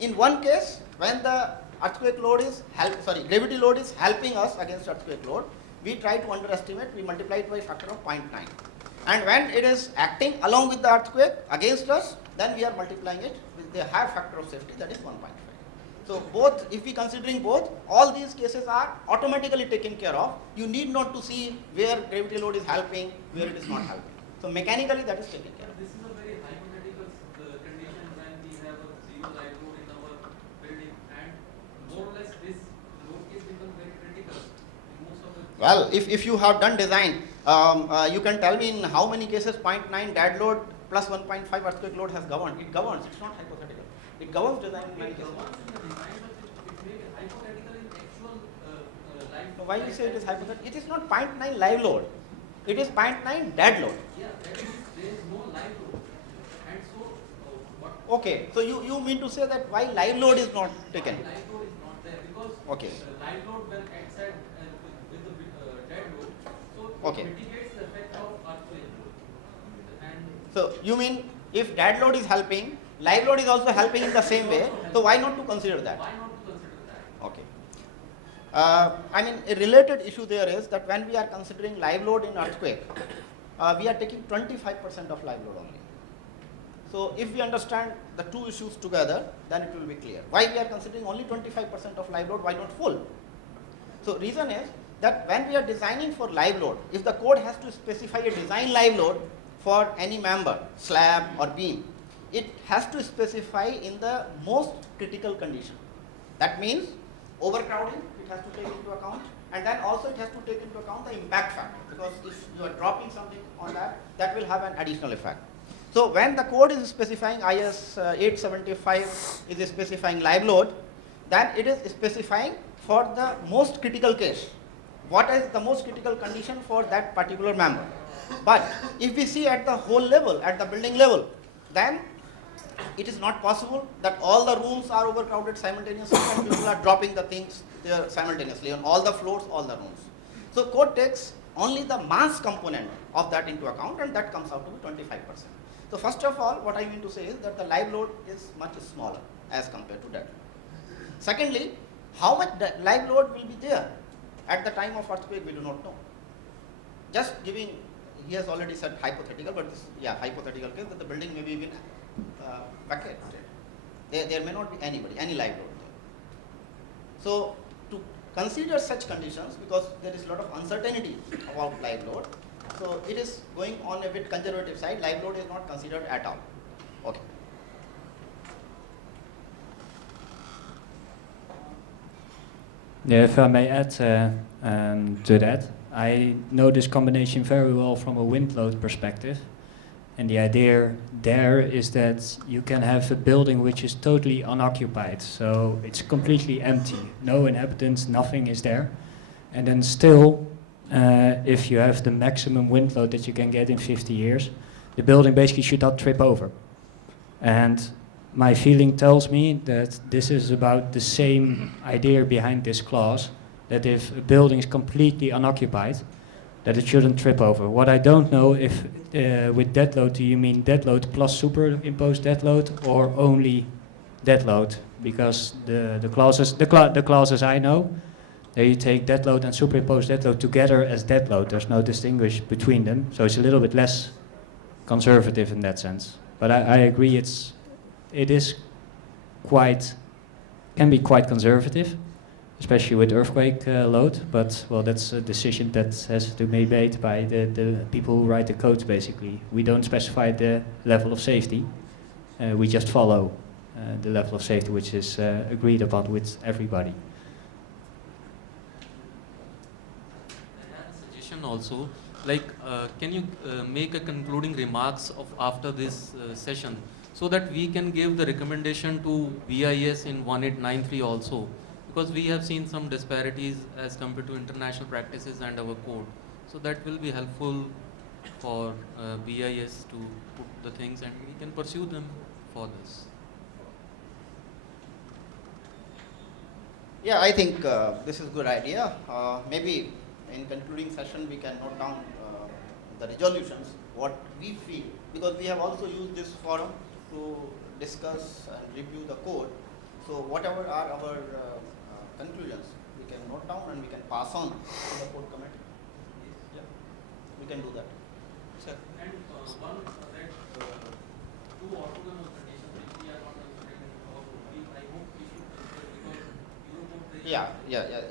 In one case, when the earthquake load is gravity load is helping us against earthquake load, we try to underestimate, we multiply it by a factor of 0.9. And when it is acting along with the earthquake against us, then we are multiplying it with the higher factor of safety, that is 1.5. So both, if we considering both, all these cases are automatically taken care of. You need not to see where gravity load is helping, where it is not helping. So mechanically that is taken care of. This is a very hypothetical condition when we have a zero live load in our building, and more or less this load case becomes very critical in most of the. Well, if you have done design, you can tell me in how many cases 0.9 dead load plus 1.5 earthquake load has governed. It governs, it's not hypothetical. It governs design in many cases. Why you say it is hypothetical? It is not 0.9 live load. It is 0.9 dead load. Yeah, that means there is no live load. And so, what? Okay, so you mean to say that why live load is not taken? Live load is not there because Okay. Live load when acts with the dead load, so Okay. it mitigates the effect of earthquake load. And So you mean if dead load is helping, live load is also helping in the same way, so why not to consider that? why not to consider that? Okay. I mean, a related issue there is that when we are considering live load in earthquake, we are taking 25% of live load only. So if we understand the two issues together, then it will be clear. Why we are considering only 25% of live load, why not full? So reason is that when we are designing for live load, if the code has to specify a design live load for any member, slab or beam, it has to specify in the most critical condition. That means overcrowding, it has to take into account, and then also it has to take into account the impact factor, because if you are dropping something on that, that will have an additional effect. So when the code is specifying IS 875 is specifying live load, then it is specifying for the most critical case. What is the most critical condition for that particular member? But if we see at the whole level, at the building level, then it is not possible that all the rooms are overcrowded simultaneously and people are dropping the things there simultaneously on all the floors, all the rooms. So code takes only the mass component of that into account, and that comes out to be 25%. So first of all, what I mean to say is that the live load is much smaller as compared to that. Secondly, how much live load will be there at the time of earthquake, we do not know. Just giving, he has already said hypothetical, but this, hypothetical case that the building may be even vacated. There may not be anybody, any live load there. So to consider such conditions, because there is a lot of uncertainty about live load, so it is going on a bit conservative side. Live load is not considered at all. Okay. Yeah, if I may add to that, I know this combination very well from a wind load perspective. And the idea there is that you can have a building which is totally unoccupied, so it's completely empty, no inhabitants, nothing is there. And then still, if you have the maximum wind load that you can get in 50 years, the building basically should not trip over. And my feeling tells me that this is about the same idea behind this clause, that if a building is completely unoccupied, that it shouldn't trip over. What I don't know if with dead load, do you mean dead load plus superimposed dead load or only dead load? Because the clauses I know, that you take dead load and superimposed dead load together as dead load. There's no distinguish between them, so it's a little bit less conservative in that sense. But I agree, it is can be quite conservative, especially with earthquake load, but well, that's a decision that has to be made by the people who write the codes basically. We don't specify the level of safety, we just follow the level of safety which is agreed upon with everybody. I have a suggestion also, like can you make a concluding remarks of after this session, so that we can give the recommendation to BIS in 1893 also. Because we have seen some disparities as compared to international practices and our code. So that will be helpful for BIS to put the things, and we can pursue them for this. Yeah, I think this is a good idea. Maybe in concluding session we can note down the resolutions, what we feel, because we have also used this forum to discuss and review the code. So whatever are our conclusions, we can note down and we can pass on to the code committee. Yeah, we can do that. Sir. And one that two orthogonal conditions which we are not considering in our code. I hope we should consider because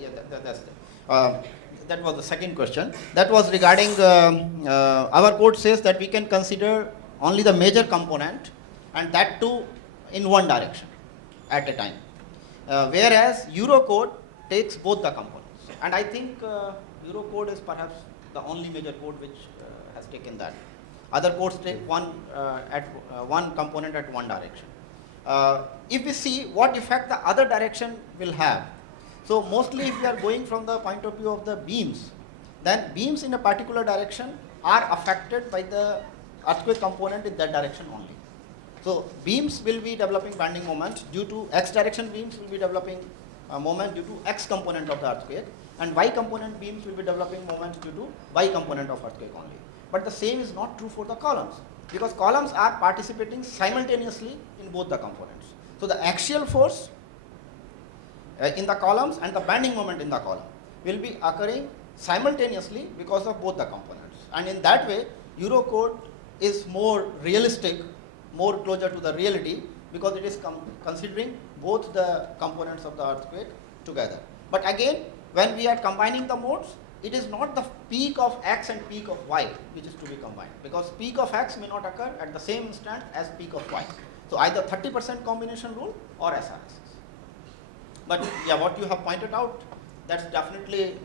Eurocode That's that was the second question. That was regarding our code says that we can consider only the major component, and that too in one direction at a time. Whereas Eurocode takes both the components, and I think Eurocode is perhaps the only major code which has taken that. Other codes take one component at one direction. If we see what effect the other direction will have, so mostly if we are going from the point of view of the beams, then beams in a particular direction are affected by the earthquake component in that direction only. So beams will be developing bending moment due to x direction beams will be developing moment due to x component of the earthquake, and y component beams will be developing moment due to y component of earthquake only. But the same is not true for the columns, because columns are participating simultaneously in both the components. So the axial force in the columns and the bending moment in the column will be occurring simultaneously because of both the components. And in that way, Eurocode is more realistic, more closer to the reality, because it is considering both the components of the earthquake together. But again, when we are combining the modes, it is not the peak of x and peak of y which is to be combined, because peak of x may not occur at the same instant as peak of y. So either 30% combination rule or SRSS. But yeah, what you have pointed out, that's definitely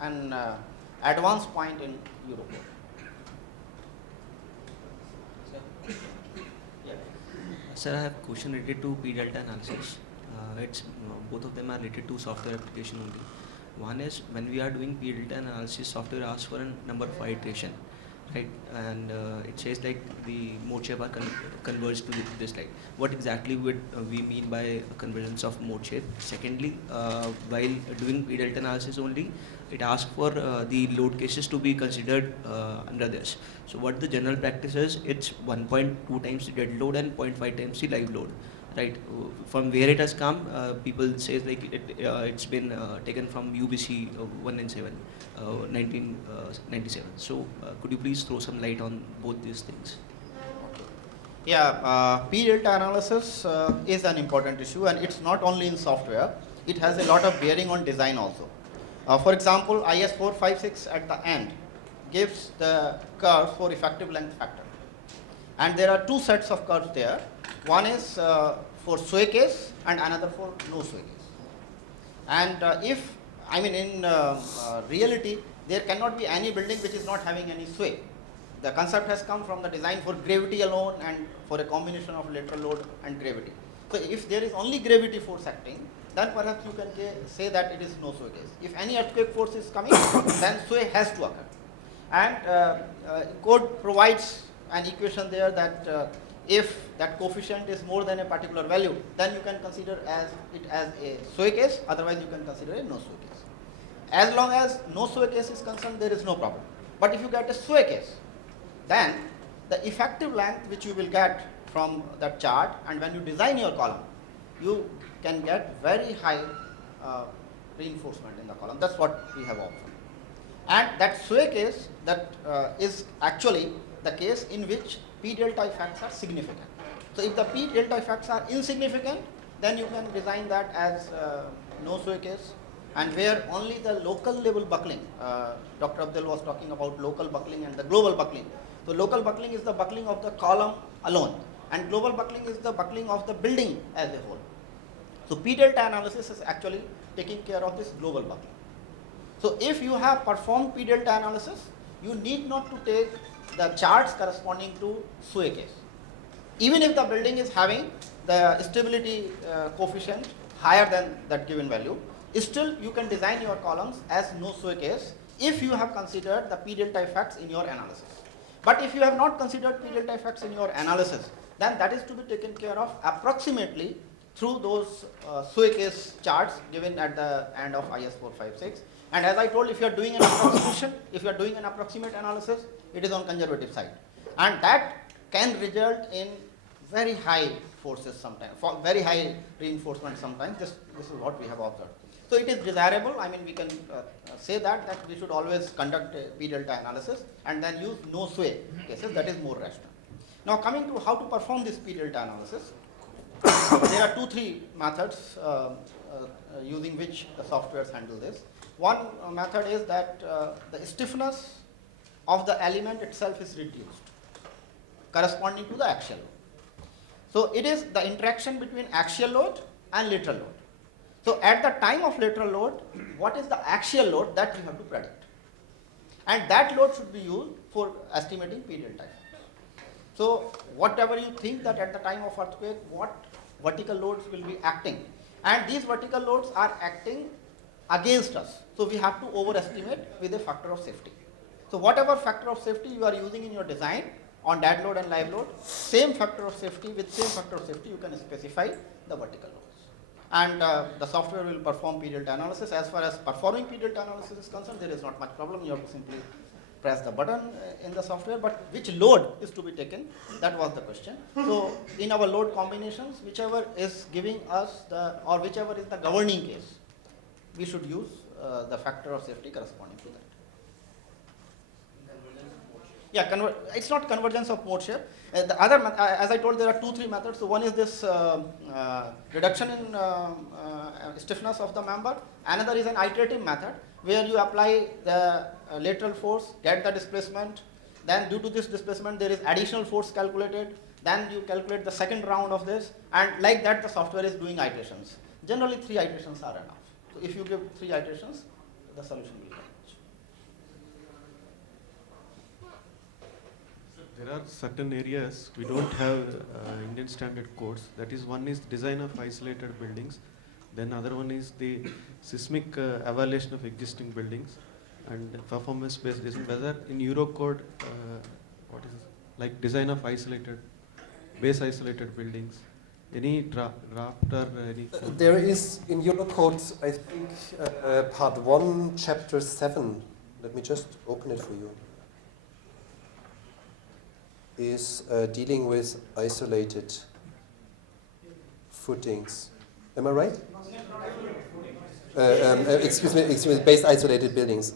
an advanced point in Eurocode. Yeah. Sir, I have a question related to P delta analysis. Both of them are related to software application only. One is when we are doing P delta analysis, software asks for a number of iteration, right? And it says like the mode shape are converged to this, like what exactly would we mean by a convergence of mode shape? Secondly, while doing P delta analysis only, it asks for the load cases to be considered under this. So what the general practice is, it's 1.2 times the dead load and 0.5 times the live load. Right, from where it has come, people say like it's been taken from UBC 197, 1997. So could you please throw some light on both these things? Yeah, P delta analysis is an important issue, and it's not only in software. It has a lot of bearing on design also. For example, IS 456 at the end gives the curve for effective length factor, and there are two sets of curves there. One is for sway case and another for no sway case. And if, I mean in reality, there cannot be any building which is not having any sway. The concept has come from the design for gravity alone and for a combination of lateral load and gravity. So if there is only gravity force acting, then perhaps you can say that it is no sway case. If any earthquake force is coming, then sway has to occur. And code provides an equation there that if that coefficient is more than a particular value, then you can consider it as a sway case, otherwise you can consider a no sway case. As long as no sway case is concerned, there is no problem. But if you get a sway case, then the effective length which you will get from that chart, and when you design your column, you can get very high reinforcement in the column. That's what we have opted. And that sway case, that is actually the case in which P delta effects are significant. So if the P delta effects are insignificant, then you can design that as no sway case, and where only the local level buckling, Dr. Abdul was talking about local buckling and the global buckling. So local buckling is the buckling of the column alone, and global buckling is the buckling of the building as a whole. So P delta analysis is actually taking care of this global buckling. So if you have performed P delta analysis, you need not to take the charts corresponding to sway case. Even if the building is having the stability coefficient higher than that given value, still you can design your columns as no sway case if you have considered the P delta effects in your analysis. But if you have not considered P delta effects in your analysis, then that is to be taken care of approximately through those sway case charts given at the end of IS 456. And as I told, if you are doing an approximation, if you are doing an approximate analysis, it is on conservative side. And that can result in very high forces sometimes, for very high reinforcement sometimes. This is what we have observed. So it is desirable. I mean, we can say that we should always conduct a P delta analysis and then use no sway cases. That is more rational. Now coming to how to perform this P delta analysis, there are 2-3 methods using which the softwares handle this. One method is that the stiffness of the element itself is reduced, corresponding to the axial load. So it is the interaction between axial load and lateral load. So at the time of lateral load, what is the axial load that you have to predict? And that load should be used for estimating P delta. So whatever you think that at the time of earthquake, what vertical loads will be acting, and these vertical loads are acting against us. So we have to overestimate with a factor of safety. So whatever factor of safety you are using in your design on dead load and live load, same factor of safety, with same factor of safety you can specify the vertical loads. And the software will perform P delta analysis. As far as performing P delta analysis is concerned, there is not much problem. You have to simply press the button in the software, but which load is to be taken, that was the question. So in our load combinations, whichever is giving us or whichever is the governing case, we should use the factor of safety corresponding to that. Yeah, it's not convergence of mode shape. The other, as I told, there are 2-3 methods. So one is this reduction in stiffness of the member. Another is an iterative method where you apply the lateral force, get the displacement. Then due to this displacement, there is additional force calculated. Then you calculate the second round of this, and like that, the software is doing iterations. Generally, 3 iterations are enough. So if you give 3 iterations, the solution will come. There are certain areas we don't have Indian standard codes. That is, one is design of isolated buildings. Then other one is the seismic evaluation of existing buildings and performance-based design. Whether in Eurocode, what is like design of isolated, base isolated buildings. Any draft or any? There is in Eurocode, I think, part 1, chapter 7. Let me just open it for you. Is dealing with isolated footings. Am I right? Excuse me, base isolated buildings.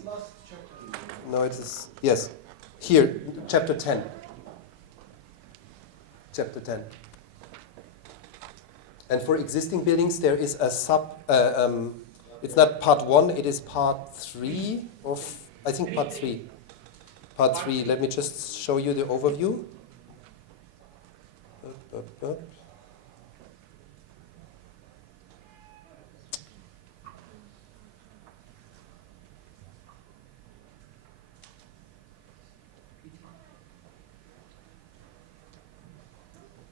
No, it is, yes. Here, chapter 10. Chapter 10. And for existing buildings, there is a it's not part 1, it is part 3 of, I think part 3. Part 3, let me just show you the overview.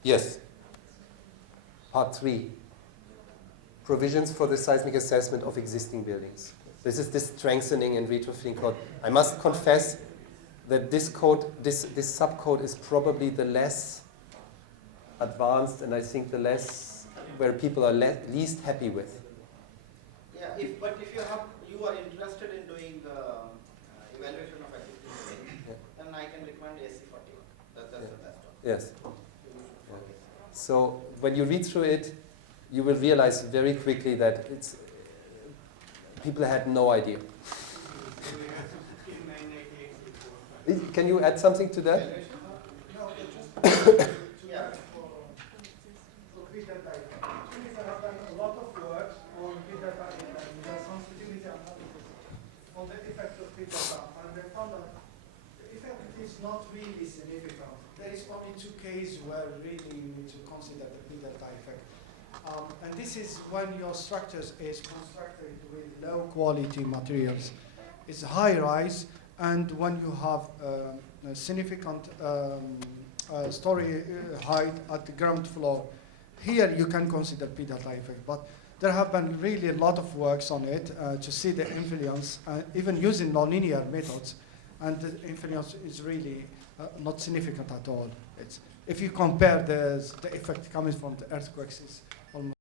Yes. Part 3. Provisions for the seismic assessment of existing buildings. This is this strengthening and retrofitting code. I must confess that this code, this subcode is probably the less advanced, and I think the less where people are least happy with. Yeah, but if you are interested in doing evaluation of existing buildings, then I can recommend AC41. That's the best one. Yes. So when you read through it, you will realize very quickly that people had no idea. Can you add something to that? No, just yeah. For P delta effect. I have done a lot of work on P delta effect, the sensitivity analysis on the effect of P delta, and I found that the effect is not really significant. There is only 2 cases where really you need to consider the P delta effect. And this is when your structures is constructed with low quality materials. It's high rise, and when you have a significant story height at the ground floor, here you can consider P delta effect. But there have been really a lot of works on it to see the influence, even using nonlinear methods, and the influence is really not significant at all. If you compare the effect coming from the earthquakes, it's almost